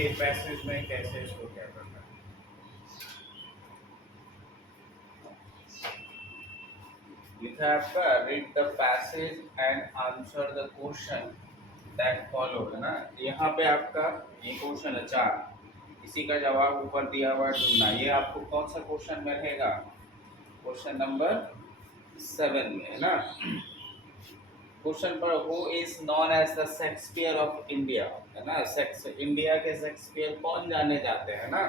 ये पैसेज में कैसे इसको क्या करना है। लिखा है आपका read the passage and answer the question that follow, है ना। यहाँ पे आपका ये क्वेश्चन है 4, इसी का जवाब ऊपर दिया हुआ है ढूंढना। ये आपको कौन सा क्वेश्चन में रहेगा, क्वेश्चन नंबर 7 में, है ना। क्वेश्चन पर who is known as the Shakespeare of India, है ना। इंडिया के शेक्सपियर कौन जाने जाते हैं ना।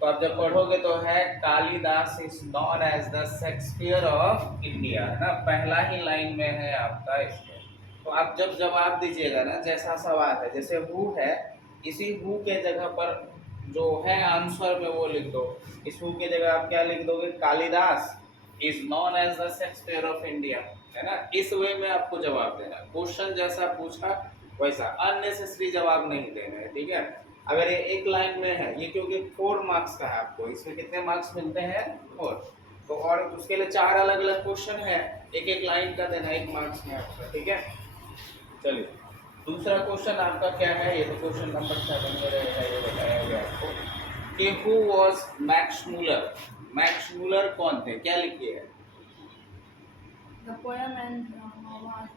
तो आप जब पढ़ोगे तो है Kalidas is known as the Shakespeare of India, है ना। पहला ही लाइन में है आपका इसमें। तो आप जब जवाब दीजिएगा ना, जैसा सवाल है, जैसे हु है, इसी हु के जगह पर जो है आंसर में वो लिख दो। इस हु के जगह आप क्या लिख दोगे, Kalidas is known as the Shakespeare of India, है ना। इस वे में आपको जवाब देना। क्वेश्चन जैसा पूछा वैसा, अननेसेसरी जवाब नहीं देना है, ठीक है। अगर ये एक लाइन में है, ये क्योंकि 4 मार्क्स का है, आपको इसमें कितने मार्क्स मिलते हैं 4, तो और उसके लिए 4 अलग अलग क्वेश्चन है, एक एक लाइन का देना 1 मार्क्स में आपका, ठीक है। चलिए दूसरा क्वेश्चन आपका क्या है, ये तो क्वेश्चन नंबर 7 में रहेगा। ये बताया गया आपको कि who was Max Muller. Max Muller कौन थे, क्या लिखिए है। The poem and drama was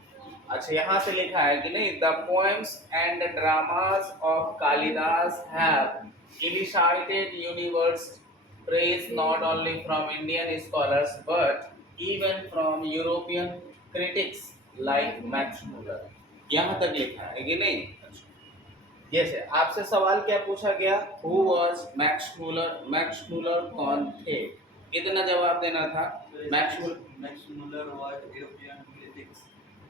अच्छा यहाँ से लिखा है कि नहीं, the poems and dramas of Kalidas have elicited universe praise not only from Indian scholars but even from European critics like Max Muller। यहाँ तक लिखा है कि नहीं। जैसे आपसे सवाल क्या पूछा गया, who was Max Muller, Max Muller कौन थे, इतना जवाब देना था। Max Muller was European politics।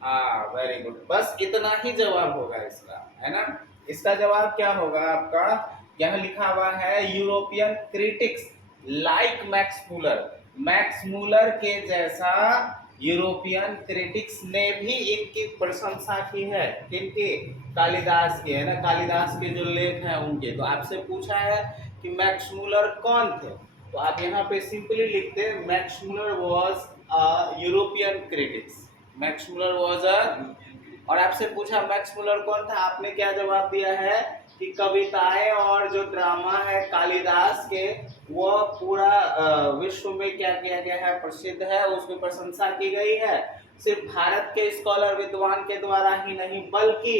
हाँ वेरी गुड, बस इतना ही जवाब होगा इसका, है ना। इसका जवाब क्या होगा आपका, यहाँ लिखा हुआ है European critics like Max Muller. Max Muller के जैसा यूरोपियन क्रिटिक्स ने भी इनकी प्रशंसा की है, किनकी, कालिदास की, है ना। कालिदास के जो लेख हैं उनके। तो आपसे पूछा है कि मैक्स मूलर कौन थे, तो आप यहाँ पे सिंपली लिखते Max Muller was a European critics. Max Muller was a, और आपसे पूछा मैक्स मूलर कौन था, आपने क्या जवाब दिया है कि कविताएं और जो ड्रामा है कालिदास के, वो पूरा विश्व में क्या किया गया है, प्रसिद्ध है, उसकी प्रशंसा की गई है। सिर्फ भारत के स्कॉलर विद्वान के द्वारा ही नहीं, बल्कि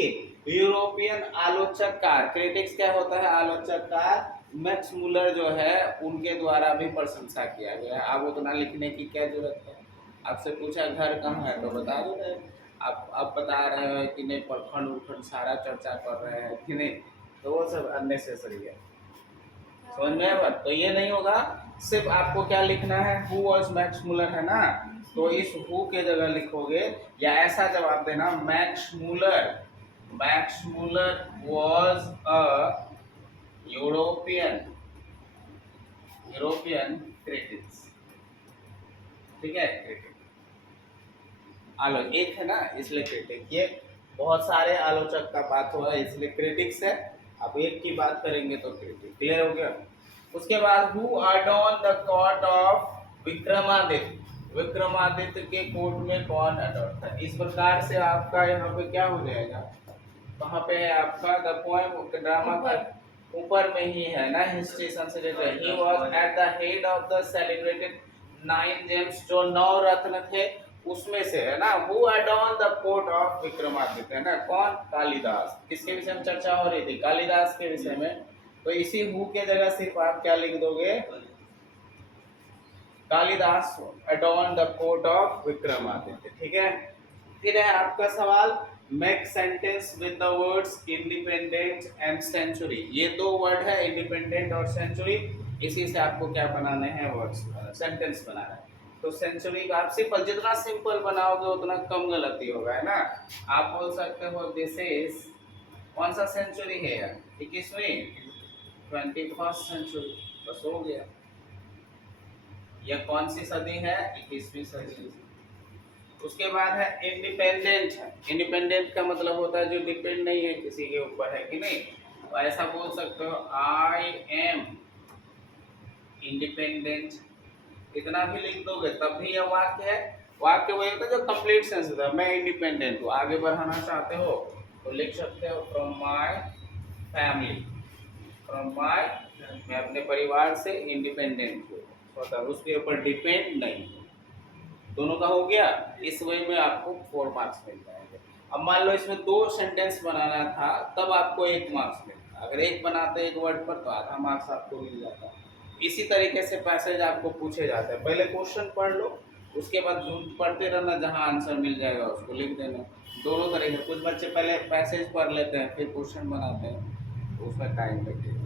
यूरोपियन आलोचककार, क्रिटिक्स क्या होता है, आलोचककार, मैक्स मूलर जो है उनके द्वारा भी प्रशंसा किया गया है। आप उतना लिखने की क्या जरूरत है। आपसे पूछा घर कहाँ है, तो बता दो रहे, आप बता रहे हो कि नहीं, प्रखंड उखंड सारा चर्चा कर रहे हैं कि नहीं, तो वो सब अननेसेसरी है, समझ में आया बात। तो ये नहीं होगा, सिर्फ आपको क्या लिखना है, हु वाज मैक्स मूलर, है ना। तो इस हु के जगह लिखोगे या ऐसा जवाब देना, Max Muller, Max Muller was a European, European critics, ठीक है। क्रिटिक आलोचक एक है ना, इसलिए क्रिटिक, ये बहुत सारे आलोचक का बात हुआ है इसलिए क्रिटिक्स है। अब एक की बात करेंगे तो क्रिटिक, क्लियर हो गया। उसके बाद who adorn the court of Vikramaditya, Vikramaditya के कोर्ट में कौन अडॉर्न था। इस प्रकार से आपका यहाँ पे क्या हो जाएगा, वहाँ पे है आपका द पोएम ड्रामा का ऊपर में ही है ना, history Sanskrit. He was at the head of the celebrated 9 James, जो 9 रत्न थे उसमें से, है ना। Who adorn the court of Vikramaditya, है ना, कौन, कालिदास। किसके विषय में चर्चा हो रही थी, कालिदास के विषय में। तो इसी हु के जगह सिर्फ आप क्या लिख दोगे, Kalidas adorned the court of Vikramaditya, ठीक है। फिर है आपका सवाल, make sentence with the words independent and century. ये 2 वर्ड है, इंडिपेंडेंट और सेंचुरी, इसी से आपको क्या बनाने हैं, वर्ड्स, सेंटेंस बनाना है। तो सेंचुरी का आप सिंपल, जितना सिंपल बनाओगे उतना कम गलती होगा, है ना। आप बोल सकते हो दिस इज, कौन सा सेंचुरी है यार, 21वीं, 21st सेंचुरी, बस हो गया। यह कौन सी सदी है, 21वीं सदी। उसके बाद है इंडिपेंडेंट है। इंडिपेंडेंट का मतलब होता है जो डिपेंड नहीं है किसी के ऊपर, है कि नहीं। तो ऐसा बोल सकते हो आई एम इंडिपेंडेंट, इतना भी लिख दोगे तब भी यह वाक्य है। वाक्य वही होता है जो कंप्लीट सेंस होता है, मैं इंडिपेंडेंट हूँ। आगे बढ़ाना चाहते हो तो लिख सकते हो from my family, from my, मैं अपने परिवार से इंडिपेंडेंट हूँ, स्वतः, उसके ऊपर डिपेंड नहीं हूँ। दोनों का हो गया। इस वे में आपको 4 मार्क्स मिल जाएंगे। अब मान लो इसमें 2 सेंटेंस बनाना था, तब आपको 1 मार्क्स मिलता। अगर एक बनाते एक वर्ड पर तो आधा मार्क्स आपको मिल जाता। इसी तरीके से पैसेज आपको पूछे जाते हैं। पहले क्वेश्चन पढ़ लो, उसके बाद पढ़ते रहना, जहाँ आंसर मिल जाएगा उसको लिख देना। दोनों तरीके, कुछ बच्चे पहले पैसेज पढ़ लेते हैं फिर क्वेश्चन बनाते हैं, तो उसमें टाइम लगेगा।